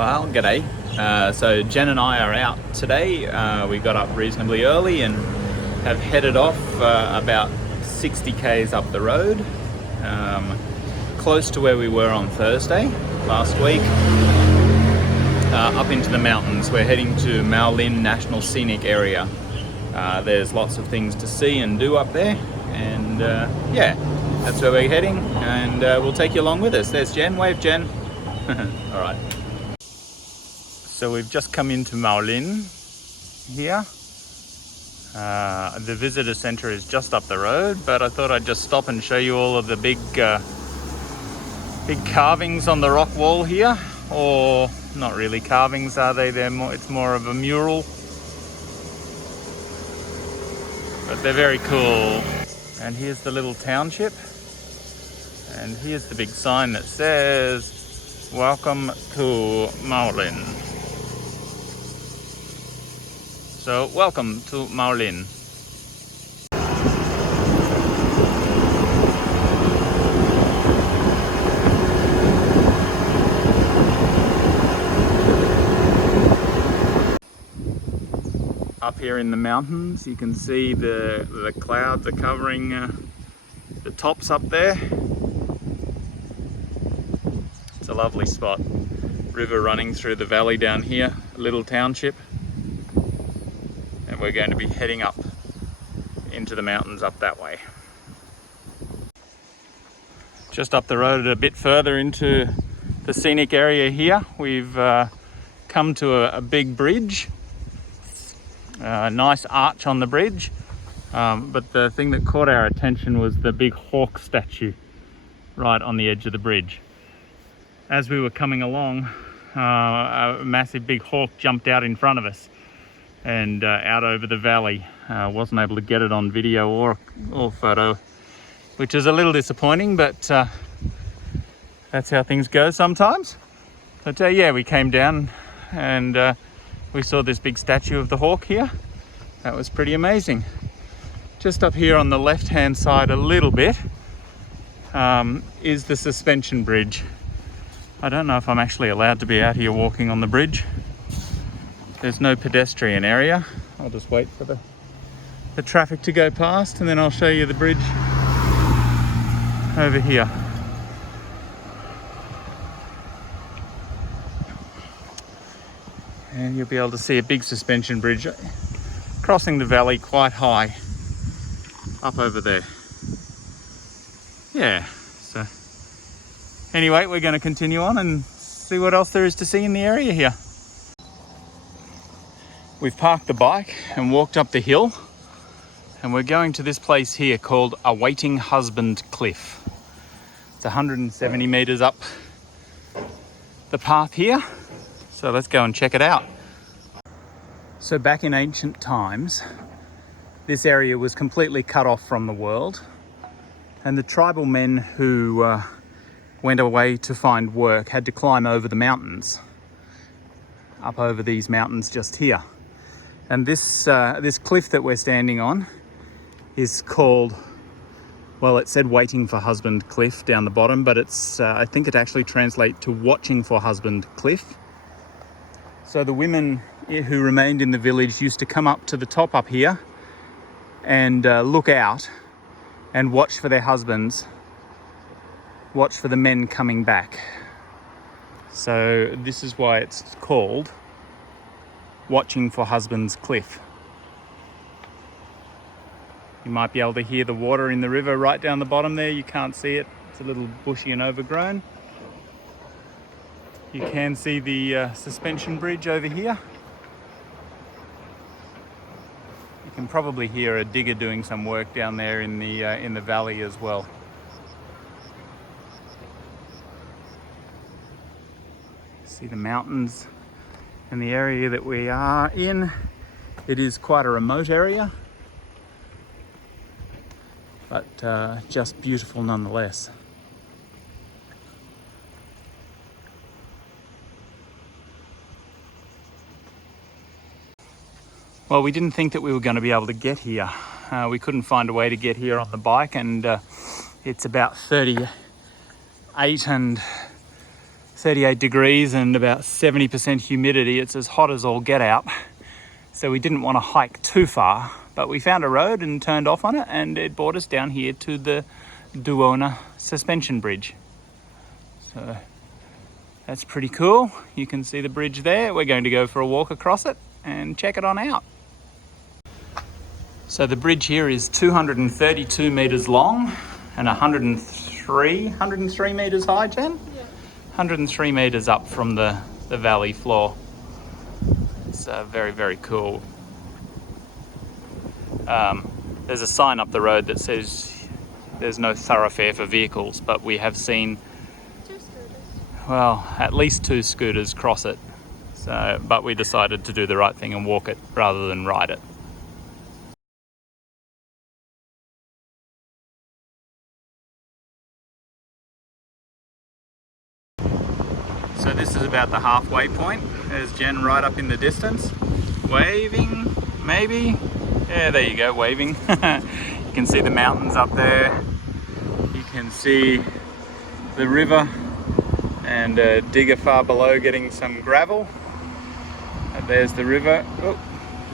Well, g'day. So Jen and I are out today. We got up reasonably early and have headed off about 60 k's up the road, close to where we were on Thursday last week, up into the mountains. We're heading to Maolin National Scenic Area. There's lots of things to see and do up there, and yeah, that's where we're heading, and we'll take you along with us. There's Jen. Wave, Jen. All right. So we've just come into Maolin here. The visitor center is just up the road, but I thought I'd just stop and show you all of the big carvings on the rock wall here. Or not really carvings, are they? It's more of a mural. But they're very cool. And here's the little township. And here's the big sign that says, "Welcome to Maolin." So, welcome to Maolin. Up here in the mountains, you can see the clouds are covering the tops up there. It's a lovely spot. River running through the valley down here, a little township. And we're going to be heading up into the mountains up that way. Just up the road a bit further into the scenic area here, we've come to a big bridge. A nice arch on the bridge, but the thing that caught our attention was the big hawk statue right on the edge of the bridge. As we were coming along, a massive big hawk jumped out in front of us and out over the valley. Wasn't able to get it on video or photo, which is a little disappointing, but that's how things go sometimes. But yeah, we came down and we saw this big statue of the hawk here. That was pretty amazing. Just up here on the left-hand side a little bit is the suspension bridge. I don't know if I'm actually allowed to be out here walking on the bridge. There's no pedestrian area. I'll just wait for the traffic to go past, and then I'll show you the bridge over here. And you'll be able to see a big suspension bridge crossing the valley quite high up over there. Yeah, so anyway, we're going to continue on and see what else there is to see in the area here. We've parked the bike and walked up the hill, and we're going to this place here called Awaiting Husband Cliff. It's 170 meters up the path here. So let's go and check it out. So back in ancient times, this area was completely cut off from the world, and the tribal men who went away to find work had to climb over the mountains, up over these mountains just here. And this cliff that we're standing on is called, well, it said Waiting for Husband Cliff down the bottom, but it's I think it actually translates to Watching for Husband Cliff. So the women who remained in the village used to come up to the top up here and look out and watch for their husbands, watch for the men coming back. So this is why it's called Watching for Husband's Cliff. You might be able to hear the water in the river right down the bottom there. You can't see it. It's a little bushy and overgrown. You can see the suspension bridge over here. You can probably hear a digger doing some work down there in the valley as well. See the mountains and the area that we are in. It is quite a remote area, but just beautiful nonetheless. Well, we didn't think that we were going to be able to get here. We couldn't find a way to get here on the bike, and it's about 38 and 38 degrees and about 70% humidity. It's as hot as all get out. So we didn't want to hike too far, but we found a road and turned off on it, and it brought us down here to the Duona suspension bridge. So that's pretty cool. You can see the bridge there. We're going to go for a walk across it and check it on out. So the bridge here is 232 meters long and 103 meters high, Jen? Yeah. 103 meters up from the valley floor. It's very, very cool. There's a sign up the road that says there's no thoroughfare for vehicles, but we have seen, well, at least 2 scooters cross it. So, but we decided to do the right thing and walk it rather than ride it. So this is about the halfway point. There's Jen right up in the distance, waving, maybe. Yeah, there you go, waving. You can see the mountains up there. You can see the river and a digger far below getting some gravel. And there's the river. Oh,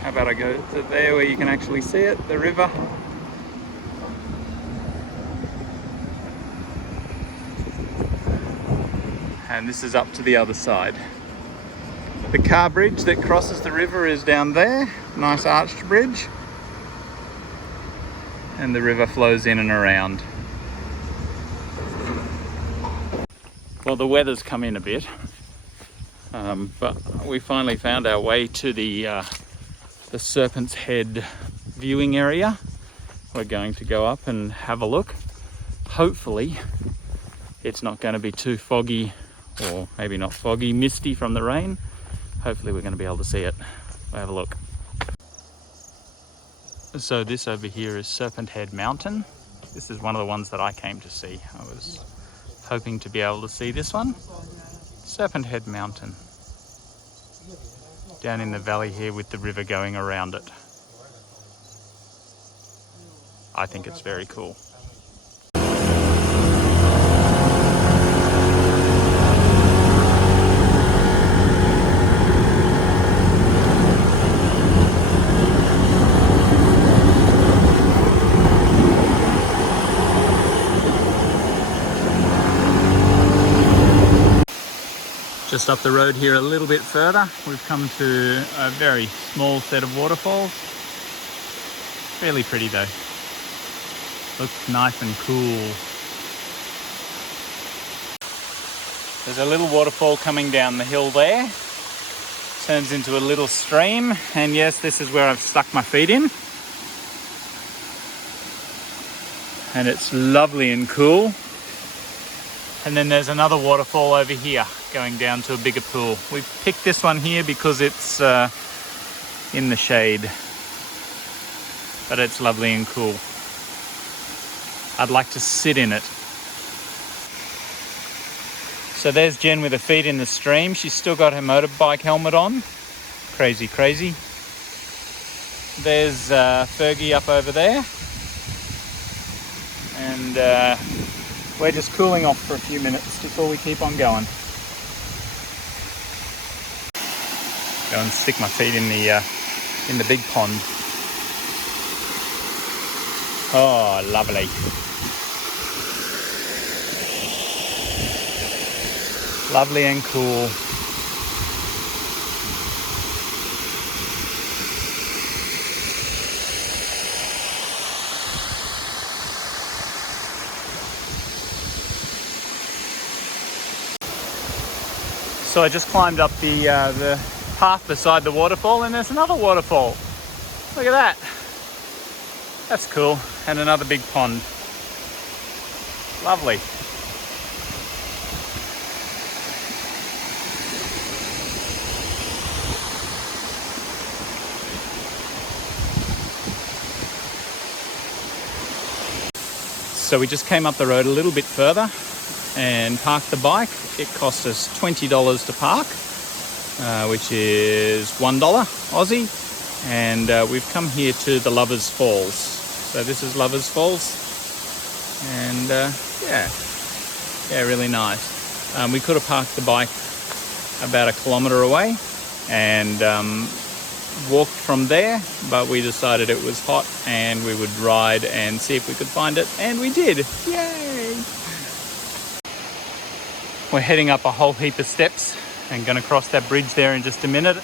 how about I go to there where you can actually see it, the river. And this is up to the other side. The car bridge that crosses the river is down there. Nice arched bridge. And the river flows in and around. Well, the weather's come in a bit, but we finally found our way to the Serpent's Head viewing area. We're going to go up and have a look. Hopefully it's not going to be too foggy, or maybe not foggy, misty from the rain. Hopefully we're going to be able to see it. We'll have a look. So this over here is Serpent Head Mountain. This is one of the ones that I came to see. I was hoping to be able to see this one. Serpent Head Mountain. Down in the valley here with the river going around it. I think it's very cool. Just up the road here a little bit further, we've come to a very small set of waterfalls. Fairly pretty though. Looks nice and cool. There's a little waterfall coming down the hill there. Turns into a little stream, and yes, this is where I've stuck my feet in. And it's lovely and cool. And then there's another waterfall over here going down to a bigger pool. We've picked this one here because it's in the shade, but it's lovely and cool. I'd like to sit in it. So there's Jen with her feet in the stream. She's still got her motorbike helmet on. Crazy, crazy. There's Fergie up over there. And we're just cooling off for a few minutes before we keep on going. Go and stick my feet in the big pond. Oh, lovely. Lovely and cool. So I just climbed up the path beside the waterfall, and there's another waterfall. Look at that. That's cool. And another big pond. Lovely. So we just came up the road a little bit further and parked the bike. It cost us $20 to park, which is $1 Aussie. And we've come here to the Lovers Falls. So this is Lovers Falls. And yeah, really nice. We could have parked the bike about 1 kilometre away and walked from there, but we decided it was hot and we would ride and see if we could find it, and we did. Yay! We're heading up a whole heap of steps and going to cross that bridge there in just a minute.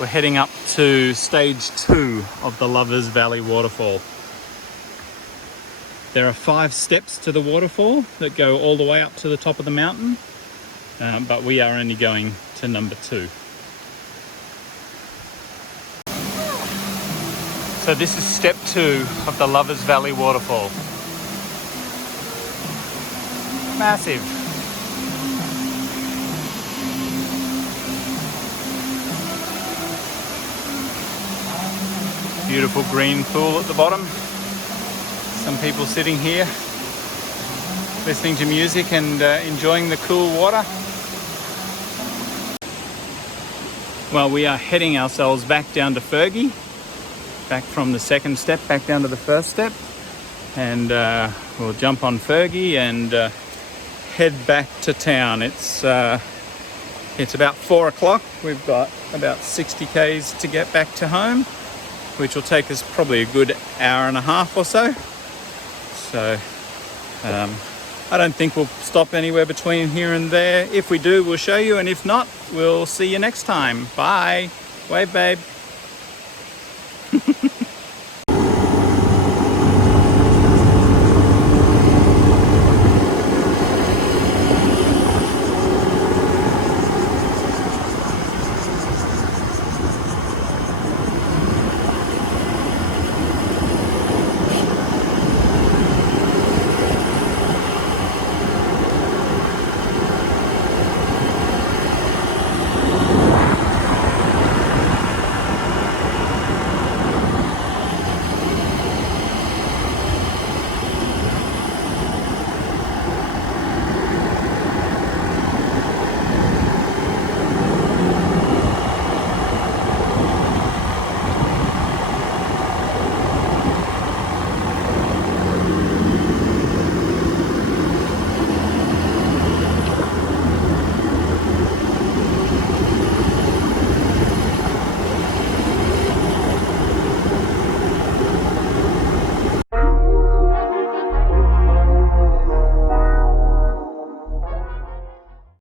We're heading up to stage 2 of the Lovers Valley waterfall. There are 5 steps to the waterfall that go all the way up to the top of the mountain, but we are only going to number 2. So this is step 2 of the Lovers Valley waterfall. Massive. Beautiful green pool at the bottom. Some people sitting here listening to music and enjoying the cool water. Well, we are heading ourselves back down to Fergie, back from the second step back down to the first step, and we'll jump on Fergie and head back to town. It's about 4 o'clock. We've got about 60 k's to get back to home, which will take us probably a good hour and a half or so. So I don't think we'll stop anywhere between here and there. If we do, we'll show you, and if not, we'll see you next time. Bye. Wave, babe.